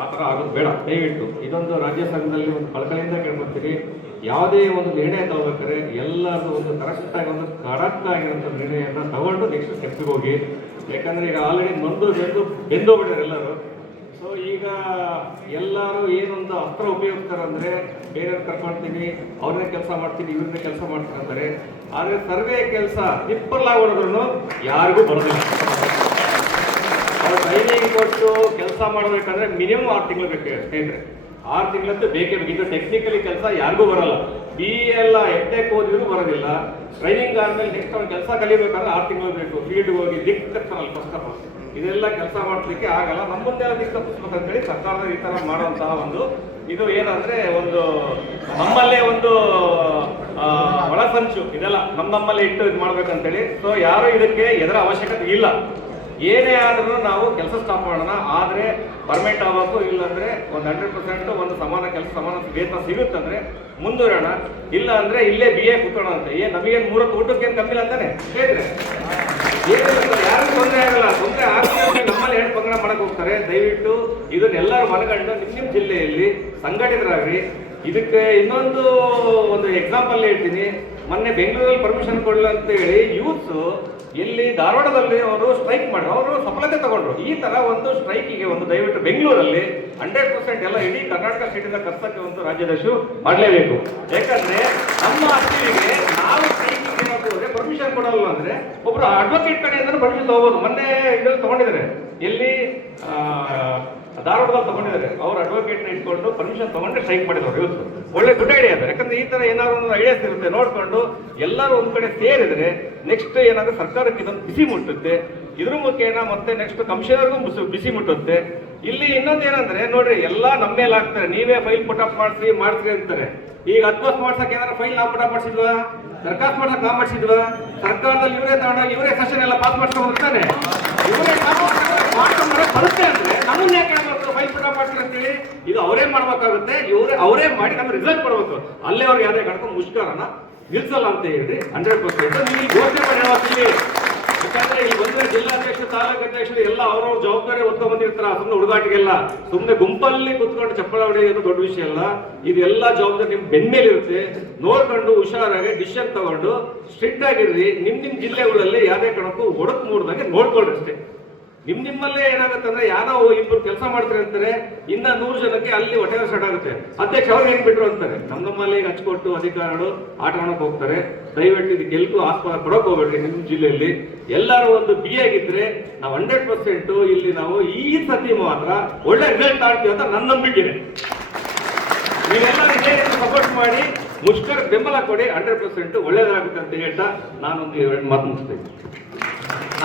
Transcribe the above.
ಆ ಥರ ಆಗೋದು ಬೇಡ. ದಯವಿಟ್ಟು ಇದೊಂದು ರಾಜ್ಯ ಸಂಘದಲ್ಲಿ ಒಂದು ಕಳಕಳಿಯಿಂದ ಕೇಳ್ಕೊಳ್ತೀವಿ. ಯಾವುದೇ ಒಂದು ನಿರ್ಣಯ ತಗೋಬೇಕಾದ್ರೆ ಎಲ್ಲರೂ ಒಂದು ಕರೆಕ್ಟಾಗಿ ಒಂದು ಖಡಕ್ ಆಗಿರುವಂಥ ನಿರ್ಣಯನ ತಗೊಂಡು ನೆಕ್ಸ್ಟ್ ಸ್ಟೆಪ್ಗೆ ಹೋಗಿ. ಯಾಕಂದರೆ ಈಗ ಆಲ್ರೆಡಿ ಬೆಂದೋಗ್ಬಿಟ್ಟಾರೆ ಎಲ್ಲರೂ. ಸೊ ಈಗ ಎಲ್ಲರೂ ಏನೊಂದು ಅಸ್ತ್ರ ಉಪಯೋಗಿಸ್ತಾರೆ ಅಂದರೆ ಬೇರೆಯವ್ರು ಕರ್ಕೊಳ್ತೀನಿ, ಅವ್ರನ್ನೇ ಕೆಲಸ ಮಾಡ್ತೀನಿ, ಇವ್ರನ್ನೇ ಕೆಲಸ ಮಾಡ್ತೀನಿ ಅಂತಾರೆ. ಆದರೆ ಸರ್ವೆ ಕೆಲಸ ತಿಪ್ಪಲಾಗೋದ್ರೂ ಯಾರಿಗೂ ಬರೋದಿಲ್ಲ. ಅವ್ರು ಟ್ರೈನಿಂಗ್ ಕೊಟ್ಟು ಕೆಲಸ ಮಾಡಬೇಕಂದ್ರೆ ಮಿನಿಮಮ್ 6 ತಿಂಗಳು ಬೇಕು ಸ್ನೇಹಿತರೆ. 6 ತಿಂಗಳಂತೂ ಬೇಕೇ ಬೇಕು. ಇದು ಟೆಕ್ನಿಕಲಿ ಕೆಲಸ ಯಾರಿಗೂ ಬರಲ್ಲ. ಎಲ್ಲ ಎಫ್ಟೆಕ್ ಓದಿದ್ರು ಬರೋದಿಲ್ಲ. ಟ್ರೈನಿಂಗ್ ಆದಮೇಲೆ ನೆಕ್ಸ್ಟ್ ಅವ್ನು ಕೆಲಸ ಕಲಿಬೇಕಂದ್ರೆ 6 ತಿಂಗಳು ಬೇಕು. ಫೀಲ್ಡ್ಗೆ ಹೋಗಿ ದಿಕ್ಕತ್ತಲ್ಲ ಫಸ್ಟ್ ಆಫ್ ಆಲ್ ಇದೆಲ್ಲ ಕೆಲಸ ಮಾಡಲಿಕ್ಕೆ ಆಗಲ್ಲ. ನಮ್ಮ ಮುಂದೆ ದಿಕ್ಕ ಅಂತೇಳಿ ಸರ್ಕಾರದ ಈ ಥರ ಮಾಡುವಂತಹ ಒಂದು ಇದು ಏನಂದ್ರೆ ಒಂದು ನಮ್ಮಲ್ಲೇ ಒಂದು ಒಳಸಂಚು ಇದೆಲ್ಲ ನಮ್ಮಲ್ಲೇ ಇಟ್ಟು ಇದು ಮಾಡ್ಬೇಕಂತೇಳಿ. ಸೊ ಯಾರು ಇದಕ್ಕೆ ಎದರ ಅವಶ್ಯಕತೆ ಇಲ್ಲ. ಏನೇ ಆದ್ರೂ ನಾವು ಕೆಲಸ ಸ್ಟಾಪ್ ಮಾಡೋಣ. ಆದರೆ ಪರ್ಮನೆಂಟ್ ಆಗಬೇಕು. ಇಲ್ಲಾಂದ್ರೆ ಒಂದು 100% ಒಂದು ಸಮಾನ ಕೆಲಸ ಸಮಾನ ವೇತನ ಸಿಗುತ್ತಂದ್ರೆ ಮುಂದುವರೋಣ. ಇಲ್ಲ ಅಂದ್ರೆ ಇಲ್ಲೇ BA ಕೂತ್ಕೋಣ ಅಂತ. ನಮಗೇನು 3 ಊಟಕ್ಕೇನು ಕಮ್ಮಿ ಇಲ್ಲ ಅಂತಾನೆ ಹೇಳಿದ್ರೆ ಯಾರಿಗೂ ತೊಂದರೆ ಆಗಲ್ಲ. ತೊಂದರೆ ಆಗ್ತದೆ ನಮ್ಮಲ್ಲಿ ಹೆಣ್ಣು ಪಂಗಡ ಮಾಡಕ್ ಹೋಗ್ತಾರೆ. ದಯವಿಟ್ಟು ಇದನ್ನೆಲ್ಲರೂ ಮನಗಂಡು ನಿಮ್ಮ ಜಿಲ್ಲೆಯಲ್ಲಿ ಸಂಘಟಿತರಾಗ್ರಿ. ಇದಕ್ಕೆ ಇನ್ನೊಂದು ಒಂದು ಎಕ್ಸಾಂಪಲ್ ಹೇಳ್ತೀನಿ. ಮೊನ್ನೆ ಬೆಂಗಳೂರಲ್ಲಿ ಪರ್ಮಿಷನ್ ಕೊಡಲ್ಲ ಅಂತ ಹೇಳಿ ಯೂತ್ಸ್ ಇಲ್ಲಿ ಧಾರವಾಡದಲ್ಲಿ ಅವರು ಸ್ಟ್ರೈಕ್ ಮಾಡಿದ್ರು. ಅವರು ಸಫಲತೆ ತಗೊಂಡ್ರು. ಈ ತರ ಒಂದು ಸ್ಟ್ರೈಕಿಗೆ ಒಂದು ದಯವಿಟ್ಟು ಬೆಂಗಳೂರಲ್ಲಿ 100% ಎಲ್ಲ ಇಡೀ ಕರ್ನಾಟಕ ಸ್ಟೇಟಿಂದ ಕರ್ಸಕ್ಕೆ ಒಂದು ರಾಜ್ಯಾಧ್ಯಕ್ಷರು ಮಾಡಲೇಬೇಕು. ಯಾಕಂದ್ರೆ ನಮ್ಮ ಅರ್ಜಿಗೆ ನಾವು ಸ್ಟ್ರೈಕಿಗೆ ಹೋದ್ರೆ ಪರ್ಮಿಷನ್ ಕೊಡಲ್ಲ ಅಂದ್ರೆ ಒಬ್ರು ಅಡ್ವೊಕೇಟ್ ಕಡೆಯಿಂದ ಪರ್ಮಿಷನ್ ತಗೋಬಹುದು. ಮೊನ್ನೆ ಇದ್ರಲ್ಲಿ ತಗೊಂಡಿದ್ದಾರೆ, ಎಲ್ಲಿ ಧಾರವಾಡದಲ್ಲಿ ತಗೊಂಡಿದ್ದಾರೆ. ಅವ್ರು ಅಡ್ವೊಕೇಟ್ ಇಟ್ಕೊಂಡು ಪರ್ಮಿಷನ್ ತಗೊಂಡ್ರೆ ಸ್ಟ್ರೈಕ್ ಮಾಡಿದವರು. ಇವತ್ತು ಒಳ್ಳೆ ಗುಡ್ ಐಡಿಯಾ ಇದೆ. ಯಾಕಂದ್ರೆ ಈ ತರ ಏನಾದ್ರು ಒಂದು ಐಡಿಯಾಸ್ ಇರುತ್ತೆ. ನೋಡ್ಕೊಂಡು ಎಲ್ಲರೂ ಒಂದ್ ಕಡೆ ಸೇರಿದ್ರೆ ನೆಕ್ಸ್ಟ್ ಏನಾದ್ರು ಸರ್ಕಾರಕ್ಕೆ ಇದೊಂದು ಬಿಸಿ ಮುಟ್ಟುತ್ತೆ. ಇದ್ರ ಮುಖೇನ ಮತ್ತೆ ನೆಕ್ಸ್ಟ್ ಕಮಿಷನರ್ಗೂ ಬಿಸಿ ಮುಟ್ಟುತ್ತೆ. ಇಲ್ಲಿ ಇನ್ನೊಂದು ಏನಂದ್ರೆ ನೋಡ್ರಿ, ಎಲ್ಲಾ ನಮ್ಮ ಮೇಲೆ ಹಾಕ್ತಾರೆ. ನೀವೇ ಫೈಲ್ ಪುಟಪ್ ಮಾಡಿಸಿ ಅಂತಾರೆ. ಈಗ 10 ವರ್ಷ ಮಾಡ್ಸಕ್ಕೆ ಏನಾದ್ರು ಫೈಲ್ ನಾವು ಪುಟಪ್ ಮಾಡಿಸಿದ್ವಾ? ದರಖಾಸ್ತು ಮಾಡ್ಸಕ್ ನಾವು ಮಾಡಿಸಿದ್ವಾ? ಸರ್ಕಾರದಲ್ಲಿ ಇವರೇ ತಗೊಂಡಾಗ ಇವರೇ ಸೆಷನ್ ಎಲ್ಲ ಪಾಸ್ ಮಾಡ್ಕೊಂಡು ಹೋಗ್ತಾನೆ. ಇವರೇ ಬರುತ್ತೆ ಅಂದ್ರೆ ನಮ್ಮನ್ನ ಯಾಕೆ ಹೇಳ್ಬೇಕು ಫೈಲ್ ಪುಟಪ್ ಮಾಡ್ತಾರೆ ಅಂತೇಳಿ? ಇದು ಅವರೇ ಮಾಡ್ಬೇಕಾಗುತ್ತೆ. ಅವರೇ ಮಾಡಿ ನಮ್ಗೆ ರಿಸಲ್ಟ್ ಕೊಡ್ಬೇಕು. ಅಲ್ಲೇ ಅವ್ರಿಗೆ ಯಾವ್ದೇ ಕಡ್ಕೊಂಡು ಮುಷ್ಕರನ ನಿಲ್ಸಲ್ಲ ಅಂತ ಹೇಳ್ರಿ 100%. ನೀವು ಘೋಷಣೆ ಮಾಡಿ ಹೇಳೋದಿಲ್ಲಿ. ಯಾಕಂದ್ರೆ ಇಲ್ಲಿ ಬಂದ್ರೆ ಜಿಲ್ಲಾಧ್ಯಕ್ಷ, ತಾಲೂಕು ಅಧ್ಯಕ್ಷರು ಎಲ್ಲ ಅವ್ರವ್ರ ಜವಾಬ್ದಾರಿ ಹೊತ್ಕೊಂಡ್ ಬಂದಿರ್ತಾರ. ಸುಮ್ಮನೆ ಹುಡುಗಾಟಿಗೆಲ್ಲ ಸುಮ್ಮನೆ ಗುಂಪಲ್ಲಿ ಕುತ್ಕೊಂಡು ಚಪ್ಪಳ ಹೊಡೆಯೋದು ದೊಡ್ಡ ವಿಷಯ ಅಲ್ಲ. ಇದೆಲ್ಲ ಜವಾಬ್ದಾರಿ ನಿಮ್ ಬೆನ್ಮೇಲಿರುತ್ತೆ. ನೋಡ್ಕೊಂಡು ಹುಷಾರಾಗಿ ಡಿಸಿಷನ್ ತಗೊಂಡು ಸ್ಟ್ರಿಕ್ಟ್ ಆಗಿರ್ರಿ. ನಿಮ್ ಜಿಲ್ಲೆಗಳಲ್ಲಿ ಯಾವ್ದೇ ಕಣಕ್ಕೂ ಒಡಕ್ ಮೂಡ್ದಂಗೆ ನೋಡ್ಕೊಳ್ರಿ ಅಷ್ಟೇ. ನಿಮ್ಮಲ್ಲೇ ಏನಾಗುತ್ತೆ ಅಂದ್ರೆ ಯಾರೋ ಇಬ್ಬರು ಕೆಲಸ ಮಾಡ್ತಾರೆ ಅಂತಾರೆ, ಇನ್ನ 100 ಜನಕ್ಕೆ ಅಲ್ಲಿ ಹೊಟ್ಟೆ ಸ್ಟಾರ್ಟ್ ಆಗುತ್ತೆ. ಅಧ್ಯಕ್ಷ ಅವ್ರು ಹೆಂಗ್ ಬಿಟ್ರು ಅಂತಾರೆ. ನಮ್ಮಲ್ಲಿ ಹಚ್ಕೊಟ್ಟು ಅಧಿಕಾರಿಗಳು ಆಟ ಆಡೋಕೆ ಹೋಗ್ತಾರೆ. ದಯವಿಟ್ಟು ಇದಕ್ಕೆ ಎಲ್ಗೂ ಆಸ್ಪದ ಕೊಡೋಕೆ ಹೋಗ್ಬೇಡ್ರಿ. ನಿಮ್ಮ ಜಿಲ್ಲೆಯಲ್ಲಿ ಎಲ್ಲರೂ ಒಂದು BA ಆಗಿದ್ರೆ ನಾವು 100% ಇಲ್ಲಿ ನಾವು ಈ ಸತಿ ಮಾತ್ರ ಒಳ್ಳೆ ರಿಸಲ್ಟ್ ಆಗ್ತೀವಿ ಅಂತ ನನ್ನ ನಂಬಿಕೆ ಇದೆ. ನೀವೆಲ್ಲರೂ ಇದೇ ಸಪೋರ್ಟ್ ಮಾಡಿ ಮುಷ್ಕರ ಬೆಂಬಲ ಕೊಡಿ. 100% ಒಳ್ಳೇದಾಗುತ್ತೆ ಅಂತ ಹೇಳ್ತಾ ನಾನೊಂದು ಮಾತು ಮುಗಿಸ್ತೇನೆ.